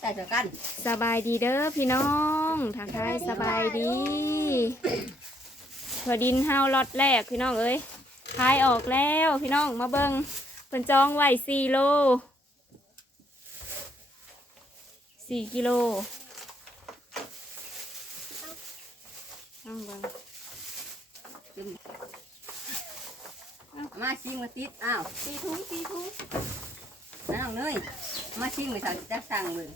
ใส่เจอกันสบายดีเด้อพี่น้องทางไทายสบายดีถั่วดินเฮาล็อตแรกพี่น้องเอ้ยขายออกแล้วพี่น้องมาเบิงเป็นจองไว้สี่โลสี่กิโลน้องเบิงจึมเอามาชิมมาติดอ้าวสี่ถุงสี่ถุงน้ องเนยมาชิมไปสั่งจะสั่งเลย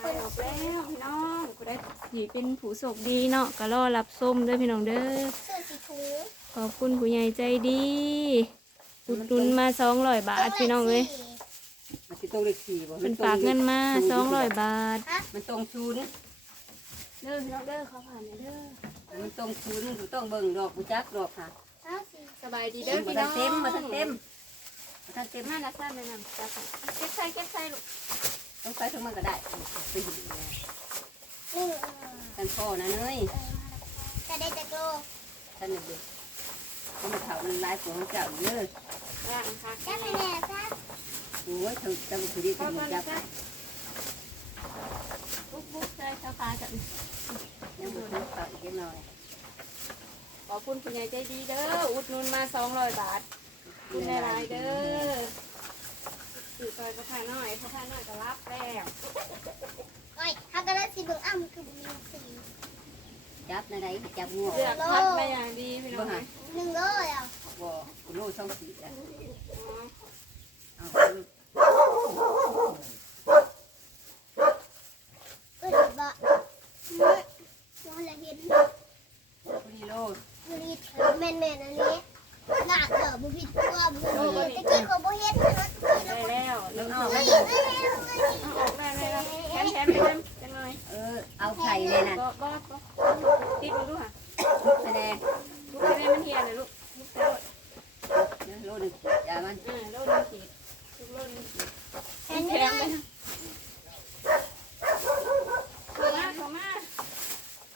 ขายออกแล้วพี่น้องกูได้ผีเป็นผู้โชคดีเนาะก็รอรับส้มเด้อพี่น้องเด้อขอบคุณผู้ใหญ่ใจดีอุดหนุนมาสองร้อยบาทพี่น้องเอ้ยมันจะตรงเลขสี่บ่เป็นฝากเงินมาสองร้อยบาท มันตรงศูนย์เด้อพี่น้องเด้อขอผ่านหน่อยเด้อมันตรงศูนย์มันต้องเบิ่งดอกบุจักดอกค่ะส บายดีเต็เด้อมพี่มาน้องเต็มมาเต็มมาเต็มมานะซ่าแนะนำจ้าค่ะเก็บใส่เก็บใส่ลูกต้องใส่ทั้งมันก็ได้ไปหิกันพ่อนะเนยจะได้จะโกท่านเด็กเขามาเผามันลายของเจ้าเยอะย่างค่ะจะไปแน่ซะโอ้ยเธอจะมาถือดีขอจะบมาคุณจันะบจ๊ะบุ๊กบุ๊กใส่เท้าขาจับยังมาถือฝากอีกหน่อย ขอบคุณผู้ใหญ่ใจดีเด้อ อุดหนุนมาสองร้อยบาท คุณในรายๆเด้อสื่อซอยพระพาน้อยพระพาน้อยก็รับแล้วโอ้ยฮักกะละสิเบิ่งอ้ำคือมีสีจับในไหนจับงูเลือกคัดมาอย่างดีพี่น้องเอ้ยหนึ่งโลแล้วบ่กูรู้ช่องสีอะ อ๋อ เอา เอ้ยบ่มองละเห็น คุณีโล บุรีแม่นๆอันนี้หน้าเด้อบ่ผิดตัวบ่เห็นตะกี้ก็บ่เห็นนะ ได้แล้ว เลิกเอา เอ้ แล้ว ยเอ้ยเอ้ยเอ้ย เอาออกได้เลยนะแถมแถมไปแถมจังหน่อย เออเอาไข่เลยนะ บ่บ่บ่ติดมึงดูค่ะ แสด งลูกแม่มันเฮียเลยลูกลูกใส่รถโลหนึ่งอย่ามันอ่าโลดหนึงขีดลูกโลดหนึงขีดเห็นแถไหมมไปนะเข้ามาเข้ามา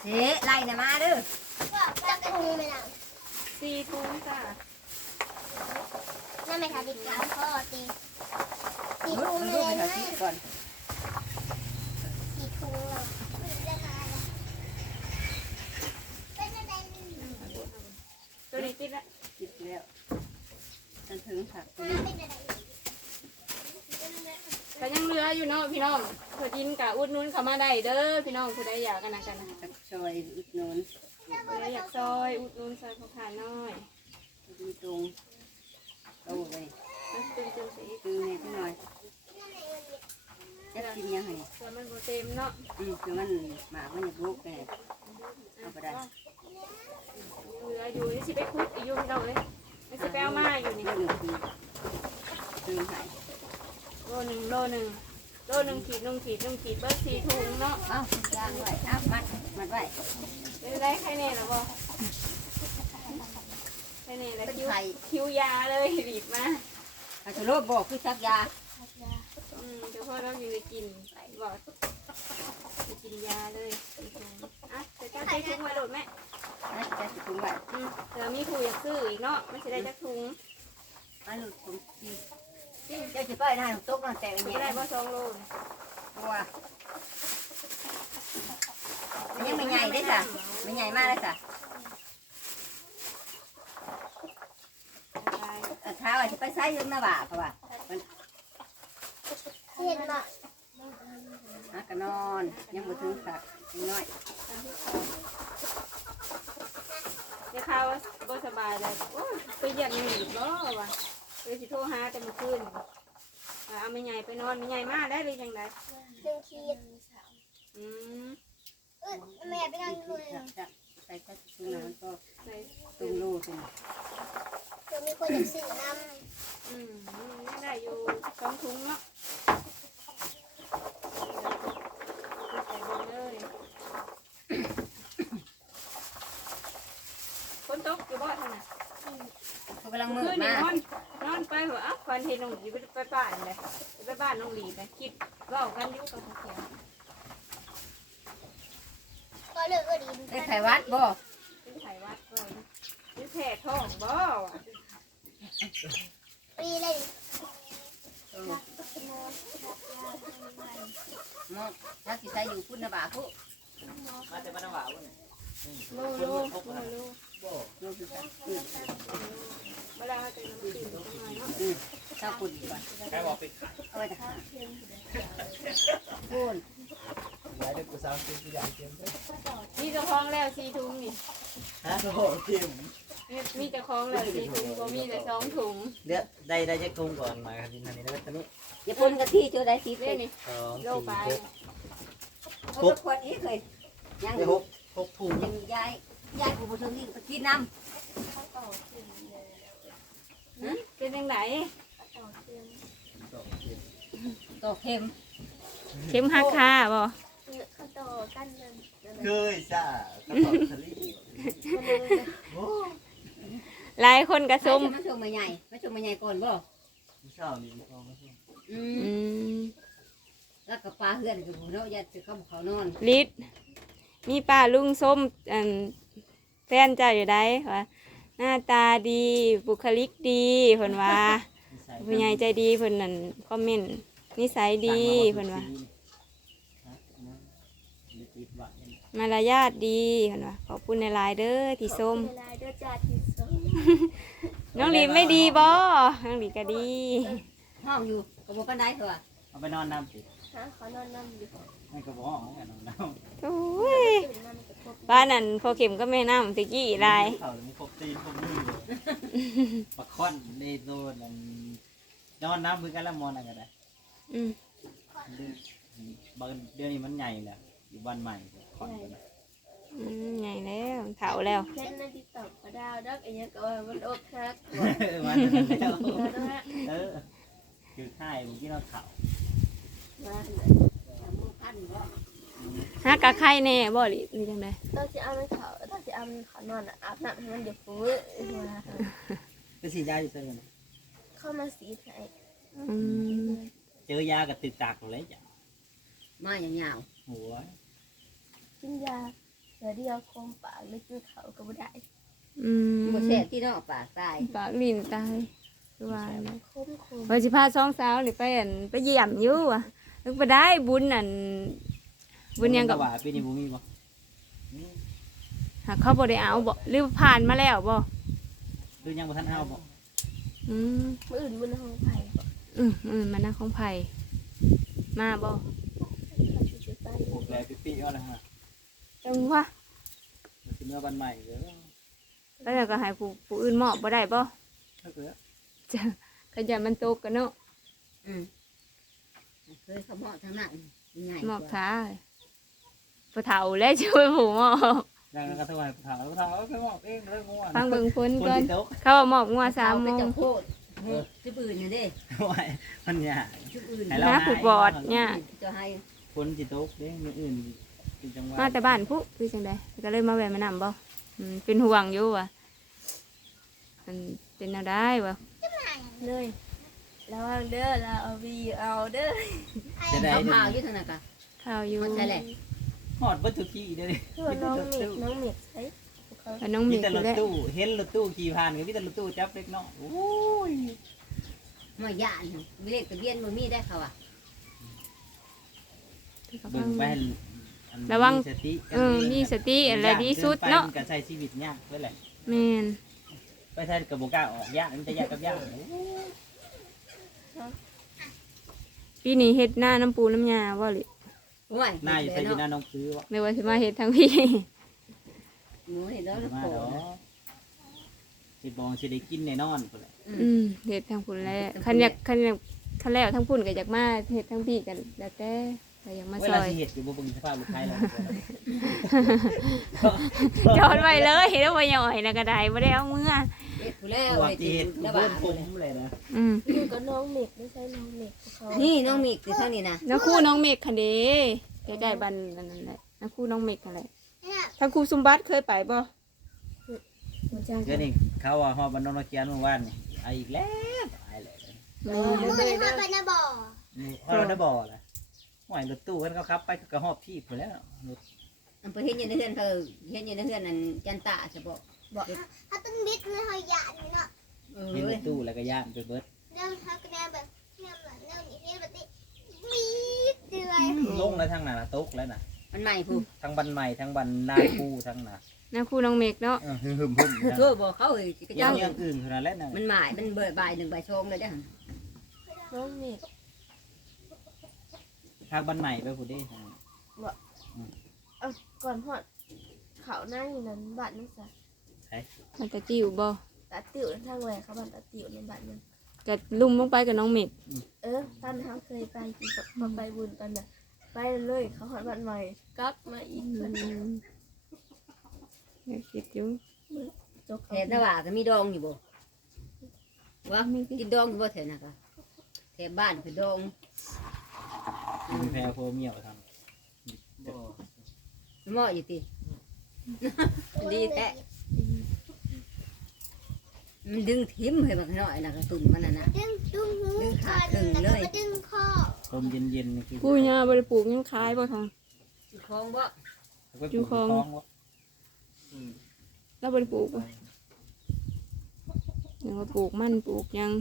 เสไล่นะมาเด้อว่าจักถุงแม่น่ะสี่ถุงจ้านั่นไม่ทันดิการพ่อตีสีมึถุงงเลยไปนะหาที่ก่อน สีถุงอะได้มาแล้วเป็นอะไร ตัวนี้ติดละ จิบ แล้วจนถึงผักเป็นอะไรแต่ยังเหลืออยู่เนาะพี่น้องเผื่อดินกับอุดหนุนเข้ามาได้เด้อพี่น้องผู้ใดอยากกันนะกันนะตักซอยอุดหนุนผู้ใดอยากซอยอุดหนุนซอยพอผ่านน้อยดูตรงโตเลยมันตึงตึงสีคือให้พี่หน่อยจะกินยังไงส่วนมันโบเต็มเนาะอืมคือมันหมามันอยากลุกไงเอาไปได้เหลืออยู่นี่สิไปคุดอีกอยู่พี่น้องเลยนี่ สิไปเอามาอยู่นี่โลหนึ่งคือคือหายโลหนึ่งโลหนึ่งโลหนึ่งขีดหนึ่งขีดหนึ่งขีดเบิร์สี่ถุงเนาะเอ้าย่างไว้อ้ามัดมัดไว้เป็นได้ใครเน่หรอบ่ใครเน่แล้วเป็นคิวไข่คิวยาเลยรีบมาอาจจะโรคบอกคือชักยาอืมเดี๋ยวพ่อเราอยู่ในกินบอกจะกินยาเลยสี่ถุงอะจะจ้าใส่ถุงมาโดดไหม น่าจะจะถุงไว้อืมเดี๋ยวมีผู้อยากซื้ออีกเนาะไม่ใช่ได้จักถุงอันหลุดถุงจีเจ้าจะไปได้ตกนั่งแต่งอย่างไม่เงี้ยได้บ่สองโลตัวมันยังไม่ใหญ่ได้จ้ะไม่ใหญ่มากเลยจ้ะเอาเท้าอาจจะไปใช้ยังหน้าบ่าเพราะว่ามันเห็นบ่หากนอนยังบ่ถึงสักน้อยเดี๋ยวข้าวบ่สบายเลยโอ้ยไปเหยียดหนีบบ่วะเลยสิโทรหาแต่เมื่อคืนว่าเอาไม่ใหญ่ไปนอนไม่ใหญ่มากได้เลยยังไงหนึ่งขีดอืมเอ้ยแม่ไปนั่งดูเลยจะใส่กระถุงน้ำก็ใส่ตุงลูกเป็นเดี๋ยวมีคนอยากซื้อน้อืมยังได้อยู่สองถุงเนาะใส่เบิ่งเลยฝนตกอยู่บ่ท่านน่ะ เขา กำลังมืคืดนนี่มานอนนอนไปหัวอ้าวฟันเห็นน้องหลีไปไปบ้านเลยไปบ้านน้องหลีไปคิดเว่ากันอยู่กับพ่อแก่ำก็เลิกก็ดีได้ไขวัดบ่เป็นไขวัดก่อนเป็นแผลท้องบ่วะปีเลยเออเนาะถ้าสิใช้อยู่คุณนะบ่าผู้มาแต่บ้านหวาวเนี่ยโลโลโลโล โลกคือกันอืม เวลาจะน้ำจิ้มประ มาณเนาะอืมถ้าคุณดีกว่าใครบอกไปขายเอาไว้ทหารพูนหลายเด็กกูสาวกินกูอยากกินเลยมีเจ้าของแล้วสี่ถุงนี่ ฮะโอ้โหกินมีเจ้าของแล้วสี่ถุงบ่มีแต่สองถุงเดี๋ยวได้ได้จะกุ้งก่อนมาครับกินอันนี้แล้วตอนนี้อย่าพ่นกะทิเจอได้สิเล่เป็นนี่สองโลสี่ไปเจ็ดเขาจะควรอีกเลยยังได้หกหกถุงยังยายยายผู้ผู้ชมที่กินน้ เป็นยังไงำตัวเค็มเข็มหักค่าบ่เขาโตกันเลยเคยจ้ากระป๋องทะเลโอ้หลายคนกระส้ส้มมมาชมมาใหญ่มาชมมาใหญ่ก่อนบ่ผู้สาวนี่มีความรู้สึกอือืมมแล้วก็ปลาเฮือนกับผู้เนาะยายจะเข้าเขานอนลิดมีป้าลุงส้มอันแฟนเจ้าอยู่ได้ว่า หน้าตาดีบุคลิกดีเพิ่นว่านิสัยผู้ใหญ่ใจดีเพิ่นนั่นคอมเมนต์นิสัยดีเพิ่นว่าฮะนะมีติดหวานเนี่ยมารยาทดีเพิ่นว่าขอบคุณในลายๆเด้อที่ส้มเวลาเดือดจัดที่สุดน้องหลีไม่ดีบ่น้องหลีก็ดี ห้องอยู่กับบ่ปานใดเถอะเอาไปนอนน้ำติดฮะขอนอนน้ำอยู่ ให้กระบอกเอาไปนอนน้ำโอ้ยตื่นน้ำกับพวกบ้านนั่นพอเข็มก็แม่น้ำตะกี้ลายเขาเลยมีครบตีนครบมือเลยปลาค่อนในโซนอันนอนน้ำคือกันแล้วมอนอะไรกันได้อืมบางเดือนนี้มันใหญ่แล้วอยู่บ้านใหม่ค่อนกันนะอืมใหญ่แล้วเฒ่าแล้วเช่นในติ๊กต็อกก็ดาวดักอันนี้ก็ว่ามันอกหักมันแล้วแล้วฮะเออคือค่ายเมื่อกี้เราเข่ามาพันบ่ ฮักกะไข่แน่บ่หรือหรือจังไดต้องจะเอามันเขาต้องจะเอามันเขานอนอาบน้ำให้มันเดี๋ยวฟื้นมาก็สียาอยู่เจอกันเข้ามาสีไทยอืมเจอยากับตึกตากเลยจ้ะมาอย่างยาวหัวกินยาเดี๋ยวเดียวคมปากเลยกินเขาก็ไม่ได้อืมบ่แซ่บที่เนาะปากตายปากลิ้นตายคือว่าแล้วคมคมว่าสิพาสองสาวนี่ไปอันไปเยี่ยมอยู่อะ นึกบ่ได้บุญอันบุญหยังกับว่าปีนี้บุมีบ่หากเขาบ่ได้เอาบ่หรือผ่านมาแล้วบ่ดูยังบ่ทันเอาบ่อืมมืออื่นบนห้องไผ่อืมอืมมันน่าของไผมาบ่เขาจะไปปลูกแล้วปีๆก็แล้วฮะจังว่าสิเมื่อวันใหม่เด้อแล้วก็ให้ผู้ผู้อื่นมอบบ่ได้บ่ถ้าเกิดจะก็อย่ามันตกกันเนาะอืม เคยเขาเหมาะทางนั้นใหญ่มอบท้าผู้เฒ่าและช่วยผู้มอบยังก็ถวายถามถามก็บอกเองเรื่องงัวฟังเบิ่งพ้นคนก่อนที่ตกเขาว่ามอบงัวสามโมเป็นงเจ้าโคตรจุบอื่นนี่เด้ไว้มันยากจุบอื่นให้เรานะผูกบอดเนี่ยจะให้คนที่ตกเด้มืออื่นเป็นจังหวะมาแต่บ้านผู้คือจังไดก็เลยมาแวะมานํบ่อืมเป็นห่วงอยู่ว่ะมันเป็นแนวได้วะเลย แล้วเด้อเราเอาวีเอาเด้อจะได้เอาเดี๋ยวข้าวอนี้ยู่ทางนั้นก็ข้าวอยู่มันใช่แหละหอดวัตถุขี้เด้อคือน้องเม็ดน้องเม็ดใช้เขากับน้องมีมีแต่คืรอถแล้วตู้เห็นรถตู้ขี่ผ่านก็มีแต่รถตู้จับเล็กน้อยโอ้ยมาย่านมีเลขทะเบียนบ่มีได้เขาอะเบิ่งไปอันระวัง มีสติกันเออมีสติอะไรดีสุดเนาะกิไปมัก็ใช้ชีวิตยากเลยแหละ แม่นไปใช้กระบอกกล้าออกยากมันจะยากกับยาก ปีนี้เฮ็ดหน้าน้ำปูน้ำยาบ่ลิโอ้ยหน้าอยู่ใส่ยีหน้าน้องซื้อวะหรือว่าสิมาเฮ็ดทั้งพี่หนูเห็นแล้วมาโผล่เนาะสิบองสิได้กินแน่นอนพุ่นแหละอืมเฮ็ดทั้งพุ่นแล้วคันอยากคันอยากคันแล้วทั้งพุ่นก็อยากมาเฮ็ดทั้งพี่กันแล้วแต่ก็อยากมาเวซลาอย สิเฮ็ดอยู่บ่เบิ่งสภาพลูกไก่แล้วจอดไว้เลยแล้วบ่ย่อยแล้วก็ได้บ่ได้เอามือ เฮ็ดผู้แล้วตัวเฮ็ดจีเฮ็ดระเบิ่บางดผมเลยนะอืมคือก็น้องเม็ดไม่ใช่น้องเม็ดเขานี่น้องมิกคือทางนี้นะนักคู่น้องเมฆคันเด้ใกล้ๆบ้านนั่นแหละนักคู่น้องเมฆนั่นแหละทางครูซุมบัตเคยไปบ่เดี๋ยวนี้เขาว่าฮอดบ้านน้องนกเกียนเมื่อวานนี่เอาอีกแล้วตายแล้วแม่เมื่อนี้มาไปนะบ่อฮอดเราได้บ่ล่ะห่วยรถตู้กันเขาขับไปก็กระหอบที่พุ่นแล้วรถอันเพิ่นเฮ็ดอยู่ในเฮือนเธอเฮ็ดอยู่ในเฮือนนั่นจันตาใช่บ่ บ่ถ้าต้นบิดไม่หอยหยาดเนาะเออเห็นรเว้ยถตู้แล้วก็ย่านไปเบิดดแล้วทักแนวแบบแนวแบบแนวนี้แนวแบบนี้มีดเดือยลงแล้วทางน่ะตกแล้วน่ะมันใหม่ผู้ทั้งบันใหม่ทั้งบันนาคู่ทั้งน่ะน้าครูน้องเมกเนาะเออหึมหึมหึมทั่วบอกเขาเอ้ยก็ยัเจ้างยังอื่นขนาดแล้วน่ะมันหมายมันเบิดบ่ายหนึ่งบ่ายชงเลยเด้อน้องเมฆทางบันใหม่ไปผู้เด้เอาก่อนหอดเขาหน้าอยู่นั้นบัตรนั่นซะ มันจะจิ้วบ่ตัดติ๋วนั่นทางแหวกเขาบัตรตัดติ๋วในบัตรนั่นกะลุ่มลงไปกับน้องเมกเออตอนเขาเคยไปกินกับพอไปบุญกันน่ะไปเลยเขาหอดบัตรใหม่กลับมาอีกอืมอยากคิดอยู่จบแถบนาว่าก็มีดองอยู่บ่ว่ากินดองอยู่บ่แถวน่ะก็แถบบ้านคือดองมีแพรโฟเมียวทางเหมาะอยู่ติ ดีแท้ มันดึงทิ่มให้บักน้อยน่ะกระตุ่นมันน่ะนะ ดึงดึงหูดึงขาขาตึดึงงเลแล้วยก็ดึงคอลมเย็นๆนี่คือผู้ย่าบ่ได้ปลูกยังขายบ่ทอง อยู่คลองบ่อยู่คลองวะแล้วบ่ได้ปลูกบ่ยังว่าปลูกมันปลูกหยัง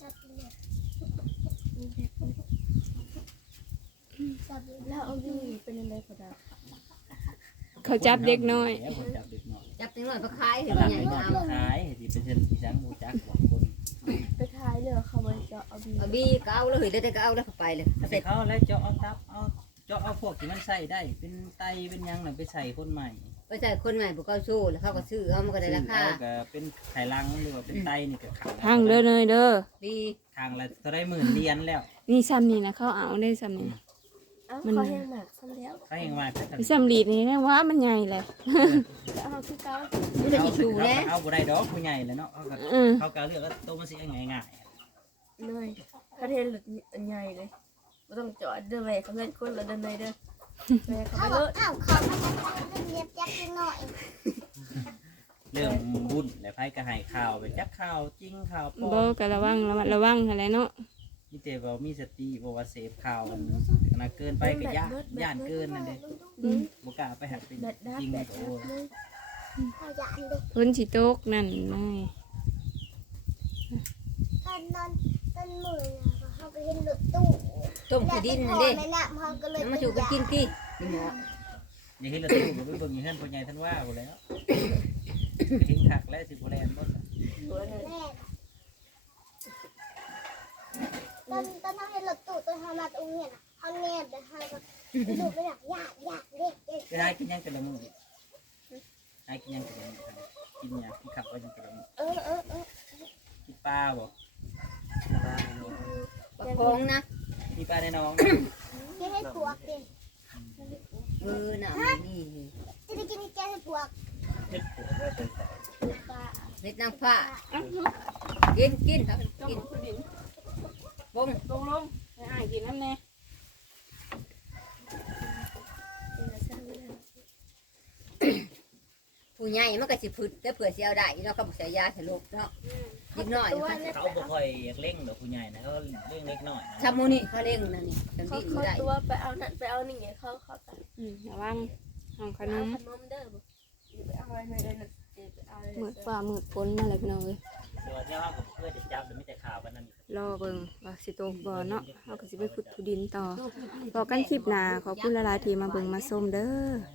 สับเลยสับเลยแล้วเอาดีเป็นอะไรพอดาเขาจับเด็กน้อย แล้วคนจับ เด็กน้อยจับจังน้อยก็ขายให้กำลังใหญ่นอเอานขายที่เป็นเช่นที่ช้างหมูจักบอกคนไปท้ายเลยเขาบริจาคเอาดีเอาบีก็เอาเลยเดี๋ยวก็เอาแล้วก็ไปเลยแต่เสร็จเขาแล้วเจาะเอาตับเอาเจาะเอาพวกที่มันใส่ได้ เป็นไตเป็นหยังน่ะไปใส่คนใหม่ไปใส่คนใหม่บอกเขาสู้แล้วเขาก็ซื้อเขามันก็ได้ราคาซึ่งเอก็เป็นไข่ลังหรือว่าเป็นไตนี่ก็ขังทางเด้อเนยเด้อดีทางละเท่าได้หมื่นเหรียญแล้วนี่ซ้ำนี่นะเขาเอาได้ซ้ำนี่เอ้ามัน เขาแห้งหมากซ้ำแล้วเขาเองว่าเขาจะไปซ้ำลีดนี่นะว่ามันใหญ่แหละจะเอาคือเก้าไม่ได้ชูแน่เอาบ่ได้ดอกผู้ใหญ่เลยเนาะเขาก็เออเขาก็เลือกว่าตัวมันสิง่ายง่ายเลยประเทศหลุดใหญ่เลยไม่ต้องจอดเดินแหวกเขาเงินคนละเดินเลยเด้อแหวกเขาเขาไปบเลอกยอ้าวเขาไม่ได้เรียบยักษ์หน่อยๆเรื่องบุญและไพ่ก็ให้ข่าวไปจักข่าวจริงข่าวปลอบ่มก็ระวังระมัดระวังอะไรเนาะ มีแต่ว่ามีสติบ่ว่าเสพข่าวมันนะเกินไปก็ย่านย่านเกินนั่นเด้อืม บ่กล้าไปหาเป็นแบดดับจริงแบดโอ้ดับเลยเขาอยากเด็กพ้นสิตกนั่นนายตอนนอนตอนมือนะเขาไปเห็นรถตู้ต้มขี้ดินนั่นเด้แม่น่ะเขาก็เลยน้ำมาชูกันกินที่นี่หมออย่าเห็นละตู้บ่ไปเบิ่งอยู่เฮือนพ่อใหญ่ท่านว่าบ่แล้วเห็นคักแล้วสิบ่แล่นบ่ล่ะหัวเลย แม่ ตอนตอนเขาเห็นรถตู้ตอนเขามาตรงนี้นะเขาแนบแต่เขาก็ดูไม่อยากอยากอยากเด็กเด็กไปได้กินหยังแต่ละมื้อได้กินหยังแต่ละมื้อกินหยังกินขับว่าหยังแต่ละมื้อเออเออเออกินปลาบ่ปลาในหนองประคองนะมีปลาในหนองกินให้ปวกดิเออน่ะนี่จะได้กินให้แกให้ปวกเฮ็ดปวดว่าเป็นไตปลาเล็ดนางฟ้ากินกินครับต้กินมผู้ดิน บงลงลงให้อ้ายกินน้ำแน่ผู้ใหญ่มันก็สิพึ่แต่เผื่อสิเอาได้เนาะเขาบอกใส่ยาสลบเนาะเด็กน้อยตัวเนี่ยเขาบ่ค่อยอยากเล่งดอกผู้ใหญ่นะเขาเล่งเล็กน้อยนะชามูนี่เขาเร่งนั่นนี่จังเขาดิ้นเขาไม่ได้ตัวไปเอานั่นไปเอานี่ไงเขาเขาตัดอืมระวังห้องขขนนมมขนมเด้อบ่ไปเอาอะไรในนั้นไปเอาอะไรมืดฟ้ามืดฝนมาเลยพี่น้องเอ้ย เดี๋ยวเที่ยวเขาเพื่อจะจับแต่ไม่แต่ข่าวกันนั่น รอเบิ่งว่าสิตกบ่เนาะเฮาก็สิไปขุดผู้ดินต่อพอกันคลิปหน้าขอบคุณหลายๆที่มาเบิ่งมาชมเด้อ